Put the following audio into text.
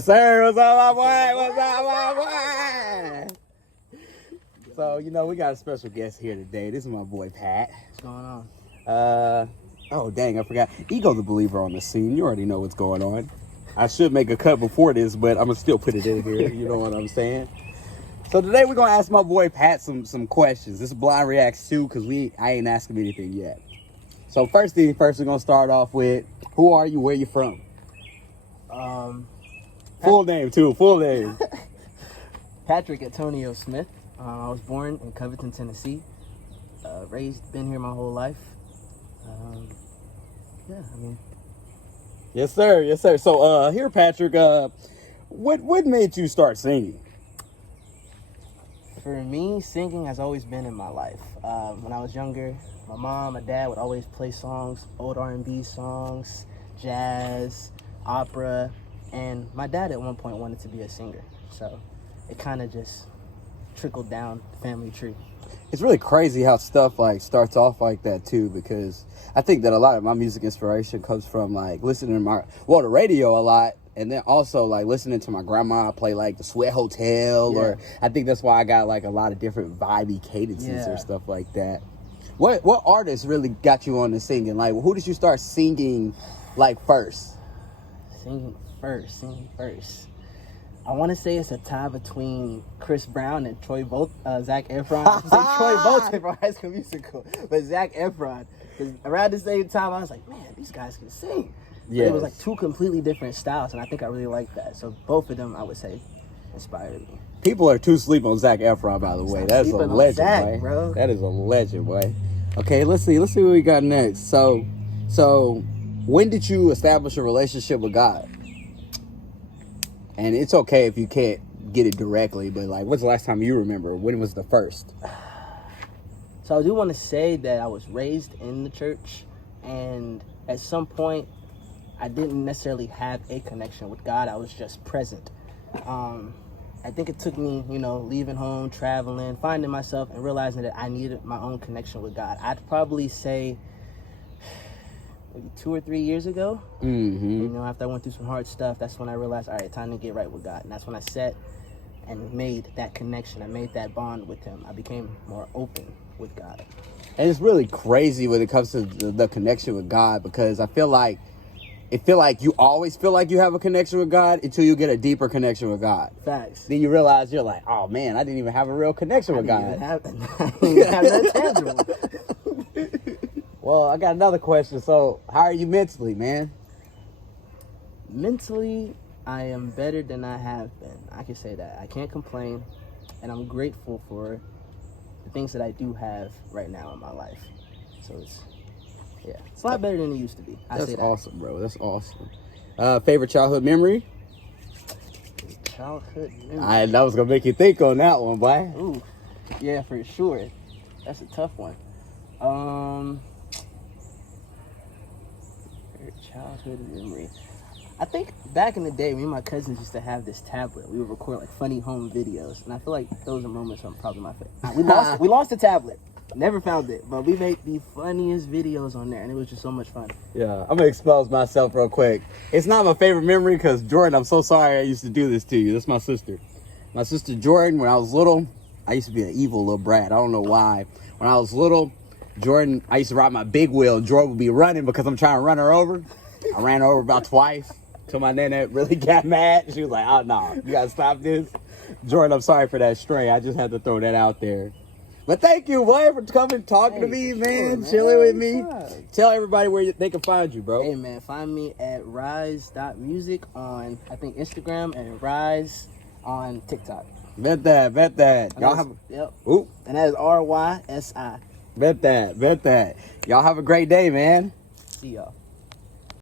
Sir, what's up, my boy? What's up, my boy? So, you know, we got a special guest here today. This is my boy, Pat. What's going on? Oh, dang, I forgot. Egothebeliever on the scene. You already know what's going on. I should make a cut before this, but I'm going to still put it in here. You know what I'm saying? So today we're going to ask my boy, Pat, some questions. This is Blind Reacts 2 because I ain't asking him anything yet. So first thing first, we're going to start off with, who are you? Where you from? Full name, too. Full name. Patrick Antonio Smith. I was born in Covington, Tennessee. Been here my whole life. Yes, sir. Yes, sir. So, here, Patrick, what made you start singing? For me, singing has always been in my life. When I was younger, my mom, my dad would always play songs, old R&B songs, jazz, opera, and my dad at one point wanted to be a singer. So it kind of just trickled down the family tree. It's really crazy how stuff like starts off like that too, because I think that a lot of my music inspiration comes from like listening to the radio a lot, and then also like listening to my grandma play like the Sweat Hotel, or I think that's why I got like a lot of different vibey cadences or stuff like that. What artists really got you on the singing? Like, who did you start singing like first? Singing first. I want to say it's a tie between Chris Brown and Zac Efron. I say Troy Bolton from High School Musical, but Zac Efron. Because around the same time, I was like, man, these guys can sing. Yeah, it was like two completely different styles, and I think I really liked that. So both of them, I would say, inspired me. People are too sleep on Zac Efron, by the way. That's a legend, Zach, bro. That is a legend, boy. Okay, let's see what we got next. So when did you establish a relationship with God? And it's okay if you can't get it directly, but like, what's the last time you remember? When was the first? So I do want to say that I was raised in the church, and at some point, I didn't necessarily have a connection with God. I was just present. I think it took me, leaving home, traveling, finding myself, and realizing that I needed my own connection with God. I'd probably say maybe 2 or 3 years ago. After I went through some hard stuff, that's when I realized, all right, time to get right with God. And that's when I sat and made that connection. I made that bond with him. I became more open with God. And it's really crazy when it comes to the connection with God, because I feel like you always feel like you have a connection with God until you get a deeper connection with God. Facts. Then you realize you're like, oh man, I didn't even have a real connection with God. I didn't even have that tangible. Well, I got another question. So, how are you mentally, man? Mentally, I am better than I have been. I can say that. I can't complain, and I'm grateful for the things that I do have right now in my life. So it's a lot better than it used to be. That's awesome, bro. That's awesome. Favorite childhood memory? Childhood memory. That was gonna make you think on that one, boy. Ooh, yeah, for sure. That's a tough one. Childhood memory. I think back in the day, me and my cousins used to have this tablet. We would record like funny home videos, and I feel like those are moments are probably my favorite. We lost the tablet. Never found it, but we made the funniest videos on there, and it was just so much fun. Yeah, I'm gonna expose myself real quick. It's not my favorite memory because Jordan, I'm so sorry I used to do this to you. That's my sister. My sister Jordan, when I was little, I used to be an evil little brat. I don't know why. When I was little, Jordan, I used to ride my big wheel. Jordan would be running because I'm trying to run her over. I ran her over about twice till my nana really got mad. She was like, oh, no, you got to stop this. Jordan, I'm sorry for that stray. I just had to throw that out there. But thank you, boy, for coming talking to me, man. Chilling with me. Tell everybody where they can find you, bro. Hey, man, find me at rise.music on, I think, Instagram, and Rise on TikTok. Bet that. Y'all have, Ooh. And that is RYSI. Bet that. Y'all have a great day, man. See y'all.